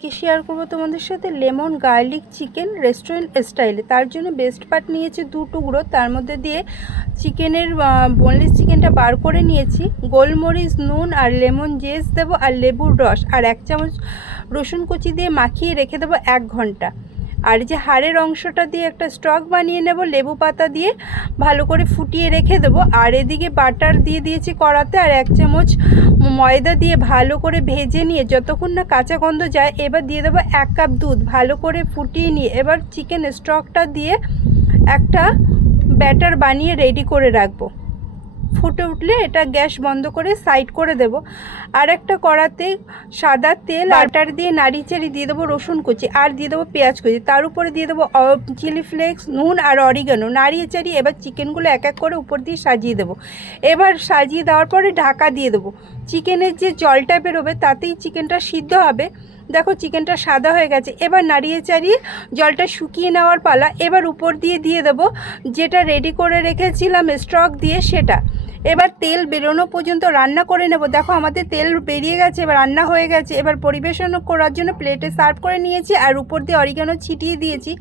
কি শেয়ার করব তোমাদের সাথে লেমন গার্লিক চিকেন রেস্টুরেন্ট স্টাইলে। তার জন্য বেস্ট পার্ট নিয়েছি 2 টুকরো, তার মধ্যে দিয়ে চিকেনের বোনলেস চিকেনটা বার করে নিয়েছি। গোলমরিচ, নুন আর লেমন জেস দেবো, আর লেবুর রস আর 1 চামচ রসুন কুচি দিয়ে মাখিয়ে রেখে দেবো 1 ঘন্টা। আর যে হাড়ের অংশটা দিয়ে একটা স্টক বানিয়ে নেব লেবু পাতা দিয়ে, ভালো করে ফুটিয়ে রেখে দেবো। আর এদিকে বাটার দিয়ে দিয়েছি কড়াতে, আর 1 চামচ ময়দা দিয়ে ভালো করে ভেজে নিয়ে যতক্ষণ না কাঁচা গন্ধ যায়, এবার দিয়ে দেবো 1 কাপ দুধ ভালো করে ফুটিয়ে নিয়ে এবার চিকেন স্টকটা দিয়ে একটা ব্যাটার বানিয়ে রেডি করে রাখবো। ফুটে উঠলে এটা গ্যাস বন্ধ করে সাইড করে দেব। আর একটা কড়াতে সাদা তেল বাটার দিয়ে নাড়িচাড়ি দিয়ে দেবো রসুন কুচি, আর দিয়ে দেবো পেঁয়াজ কুচি, তার উপরে দিয়ে দেবো চিলি ফ্লেক্স, নুন আর অরিগানো। নাড়িয়ে চাড়িয়ে এবার চিকেনগুলো এক এক করে উপর দিয়ে সাজিয়ে দেবো। এবার সাজিয়ে দেওয়ার পরে ঢাকা দিয়ে দেবো। চিকেনের যে জলটা বেরোবে তাতেই চিকেনটা সিদ্ধ হবে। দেখো চিকেনটা সাদা হয়ে গেছে, এবার নাড়িয়ে চাড়িয়ে জলটা শুকিয়ে নেওয়ার পালা। এবার উপর দিয়ে দেবো যেটা রেডি করে রেখেছিলাম স্টক দিয়ে সেটা। এবার তেল বেরোনো পর্যন্ত রান্না করে নেব। দেখো আমাদের তেল বেরিয়ে গেছে, এবার রান্না হয়ে গেছে। এবার পরিবেশন করার জন্য প্লেটে সার্ভ করে নিয়েছি, আর উপর দিয়ে অরিগানো ছিটিয়ে দিয়েছি।